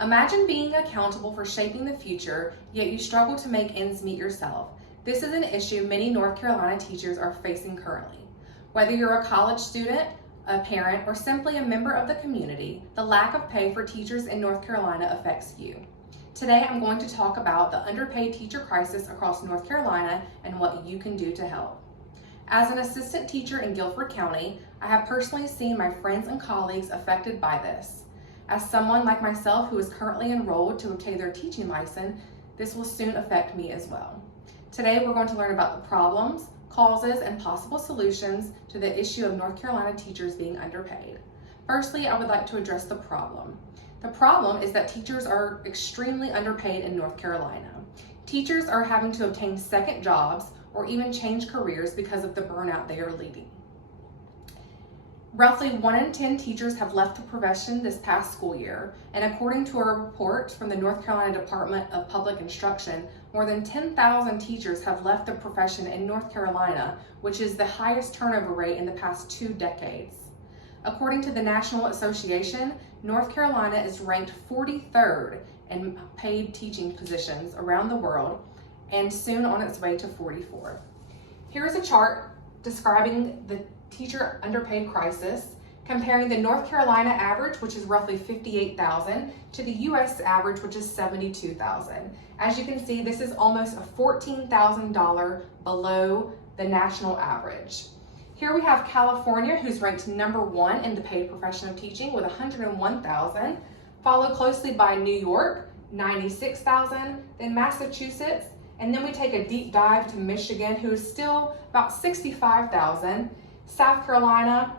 Imagine being accountable for shaping the future, yet you struggle to make ends meet yourself. This is an issue many North Carolina teachers are facing currently. Whether you're a college student, a parent, or simply a member of the community, the lack of pay for teachers in North Carolina affects you. Today, I'm going to talk about the underpaid teacher crisis across North Carolina and what you can do to help. As an assistant teacher in Guilford County, I have personally seen my friends and colleagues affected by this. As someone like myself who is currently enrolled to obtain their teaching license, this will soon affect me as well. Today, we're going to learn about the problems, causes, and possible solutions to the issue of North Carolina teachers being underpaid. Firstly, I would like to address the problem. The problem is that teachers are extremely underpaid in North Carolina. Teachers are having to obtain second jobs or even change careers because of the burnout they are leading. Roughly 1 in 10 teachers have left the profession this past school year, and according to a report from the North Carolina Department of Public Instruction, more than 10,000 teachers have left the profession in North Carolina, which is the highest turnover rate in the past 2 decades. According to the National Association, North Carolina is ranked 43rd in paid teaching positions around the world and soon on its way to 44th. Here is a chart describing the teacher underpaid crisis, comparing the North Carolina average, which is roughly $58,000, to the US average, which is $72,000. As you can see, this is almost a $14,000 below the national average. Here we have California, who's ranked number 1 in the paid profession of teaching with $101,000, followed closely by New York, $96,000, then Massachusetts, and then we take a deep dive to Michigan, who is still about $65,000, South Carolina,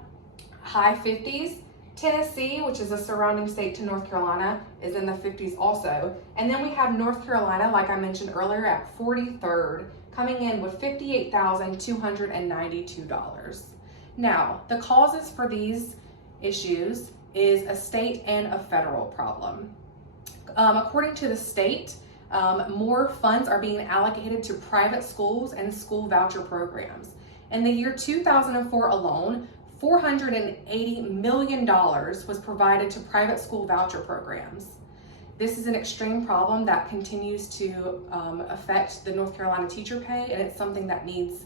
high 50s, Tennessee, which is a surrounding state to North Carolina, is in the 50s also, and then we have North Carolina, like I mentioned earlier, at 43rd, coming in with $58,292. Now, the causes for these issues is a state and a federal problem. According to the state, more funds are being allocated to private schools and school voucher programs. In the year 2004 alone, $480 million was provided to private school voucher programs. This is an extreme problem that continues to affect the North Carolina teacher pay, and it's something that needs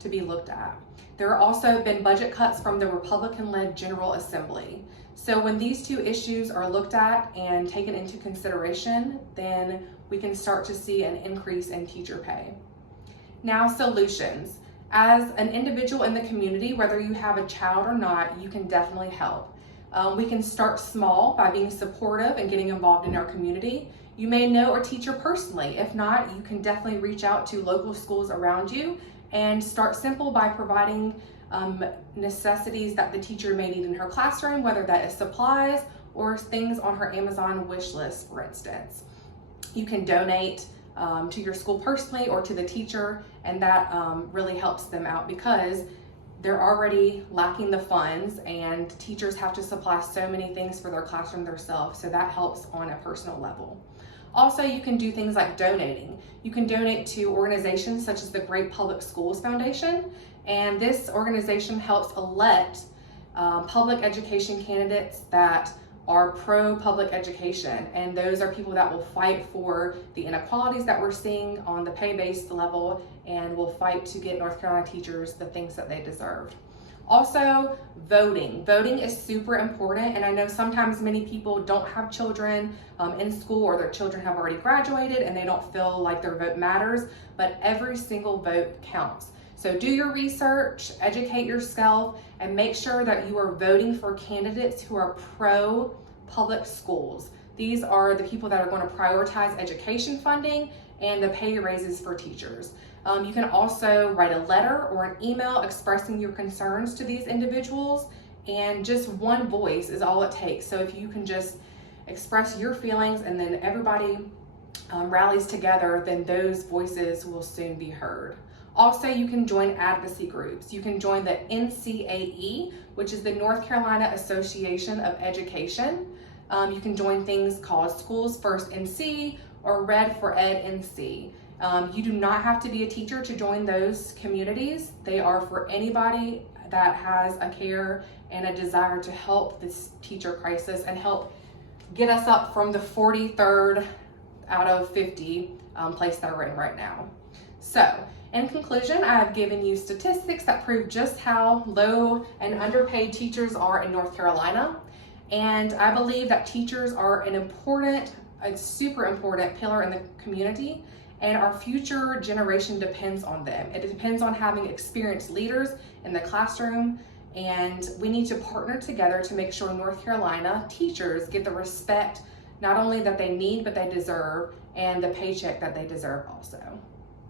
to be looked at. There have also been budget cuts from the Republican-led General Assembly. So when these two issues are looked at and taken into consideration, then we can start to see an increase in teacher pay. Now, solutions. As an individual in the community, whether you have a child or not, you can definitely help. We can start small by being supportive and getting involved in our community. You may know a teacher personally. If not, you can definitely reach out to local schools around you and start simple by providing necessities that the teacher may need in her classroom, whether that is supplies or things on her Amazon wish list, for instance. You can donate to your school personally or to the teacher, and that really helps them out because they're already lacking the funds and teachers have to supply so many things for their classroom themselves, so that helps on a personal level. Also, you can do things like donating. You can donate to organizations such as the Great Public Schools Foundation, and this organization helps elect public education candidates that are pro-public education, and those are people that will fight for the inequalities that we're seeing on the pay-based level and will fight to get North Carolina teachers the things that they deserve. Also, voting. Voting is super important, and I know sometimes many people don't have children in school, or their children have already graduated and they don't feel like their vote matters, but every single vote counts. So do your research, educate yourself, and make sure that you are voting for candidates who are pro-public schools. These are the people that are going to prioritize education funding and the pay raises for teachers. You can also write a letter or an email expressing your concerns to these individuals, and just one voice is all it takes. So if you can just express your feelings and then everybody rallies together, then those voices will soon be heard. Also, you can join advocacy groups. You can join the NCAE, which is the North Carolina Association of Education. You can join things called Schools First NC or Red for Ed NC. You do not have to be a teacher to join those communities. They are for anybody that has a care and a desire to help this teacher crisis and help get us up from the 43rd out of 50 place that we're in right now. So, in conclusion, I have given you statistics that prove just how low and underpaid teachers are in North Carolina. And I believe that teachers are a super important pillar in the community, and our future generation depends on them. It depends on having experienced leaders in the classroom, and we need to partner together to make sure North Carolina teachers get the respect not only that they need, but they deserve, and the paycheck that they deserve also.